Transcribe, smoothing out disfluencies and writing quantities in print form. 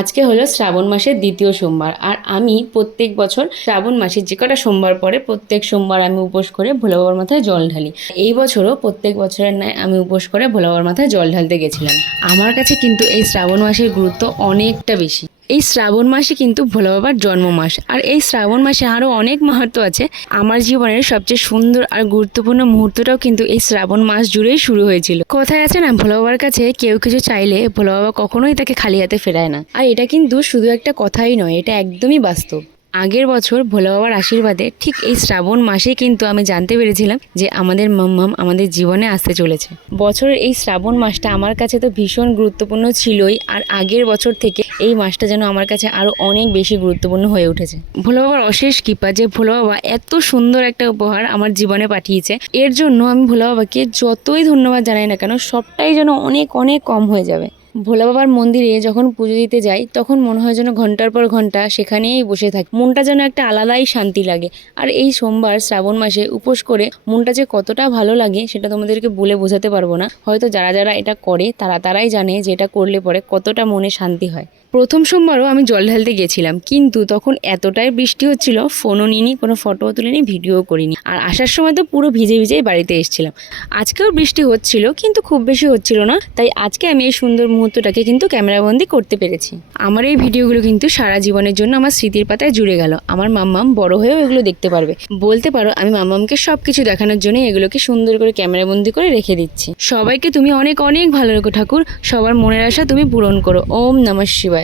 আজকে হলো শ্রাবণ মাসের দ্বিতীয় সোমবার। আর আমি প্রত্যেক বছর শ্রাবণ মাসের যে কটা সোমবার পরে প্রত্যেক সোমবার আমি উপোস করে ভোলা বাবার মাথায় জল ঢালি। এই বছরও প্রত্যেক বছরের ন্যায় আমি উপোস করে ভোলা বাবার মাথায় জল ঢালতে গেছিলাম। আমার কাছে কিন্তু এই শ্রাবণ মাসের গুরুত্ব অনেকটা বেশি। এই শ্রাবণ মাসে কিন্তু ভোলা বাবার জন্ম মাস, আর এই শ্রাবণ মাসে আরও অনেক মাহাত্ম্য আছে। আমার জীবনের সবচেয়ে সুন্দর আর গুরুত্বপূর্ণ মুহূর্তটাও কিন্তু এই শ্রাবণ মাস জুড়েই শুরু হয়েছিল। কথায় আছে না, ভোলা বাবার কাছে কেউ কিছু চাইলে ভোলা বাবা কখনোই তাকে খালি হাতে ফেরায় না। আর এটা কিন্তু শুধু একটা কথাই নয়, এটা একদমই বাস্তব। আগের বছর ভোলা বাবার আশীর্বাদে ঠিক এই শ্রাবণ মাসে কিন্তু আমি জানতে পেরেছিলাম যে আমাদের মাম্মাম আমাদের জীবনে আসতে চলেছে। বছরের এই শ্রাবণ মাসটা আমার কাছে তো ভীষণ গুরুত্বপূর্ণ ছিলই, আর আগের বছর থেকে এই মাসটা যেন আমার কাছে আরও অনেক বেশি গুরুত্বপূর্ণ হয়ে উঠেছে। ভোলা বাবার অশেষ কৃপা যে ভোলা বাবা এত সুন্দর একটা উপহার আমার জীবনে পাঠিয়েছে। এর জন্য আমি ভোলা বাবাকে যতই ধন্যবাদ জানাই না কেন, সবটাই যেন অনেক অনেক কম হয়ে যাবে। ভোলা বাবার মন্দিরে যখন পুজো দিতে যাই তখন মনে হয় যেন ঘন্টার পর ঘন্টা সেখানেই বসে থাকি। মনটা যেন একটা আলাদাই শান্তি লাগে। আর এই সোমবার শ্রাবণ মাসে উপোস করে মনটা যে কতটা ভালো লাগে সেটা তোমাদেরকে বলে বোঝাতে পারবো না। হয়তো যারা যারা এটা করে তারাই জানে যে এটা করলে পরে কতটা মনে শান্তি হয়। প্রথম সোমবারও আমি জল ঢালতে গেছিলাম, কিন্তু তখন এতটাই বৃষ্টি হচ্ছিল, ফোনও নিইনি, কোনো ফটোও তুলিনি, ভিডিও করিনি। আর আসার সময় তো পুরো ভিজে ভিজেই বাড়িতে এসেছিলাম। আজকেও বৃষ্টি হচ্ছিল, কিন্তু খুব বেশি হচ্ছিল না। তাই আজকে আমি এই সুন্দর মুহূর্তটাকে কিন্তু ক্যামেরাবন্দি করতে পেরেছি। আমার এই ভিডিওগুলো কিন্তু সারা জীবনের জন্য আমার স্মৃতির পাতায় জুড়ে গেল। আমার মাম্মাম বড় হয়েও এগুলো দেখতে পারবে। বলতে পারো আমি মাম্মামকে সব কিছু দেখানোর জন্য এগুলোকে সুন্দর করে ক্যামেরাবন্দি করে রেখে দিচ্ছি। সবাইকে তুমি অনেক অনেক ভালো রেখো ঠাকুর, সবার মনের আশা তুমি পূরণ করো। ওম নমঃ শিবায়।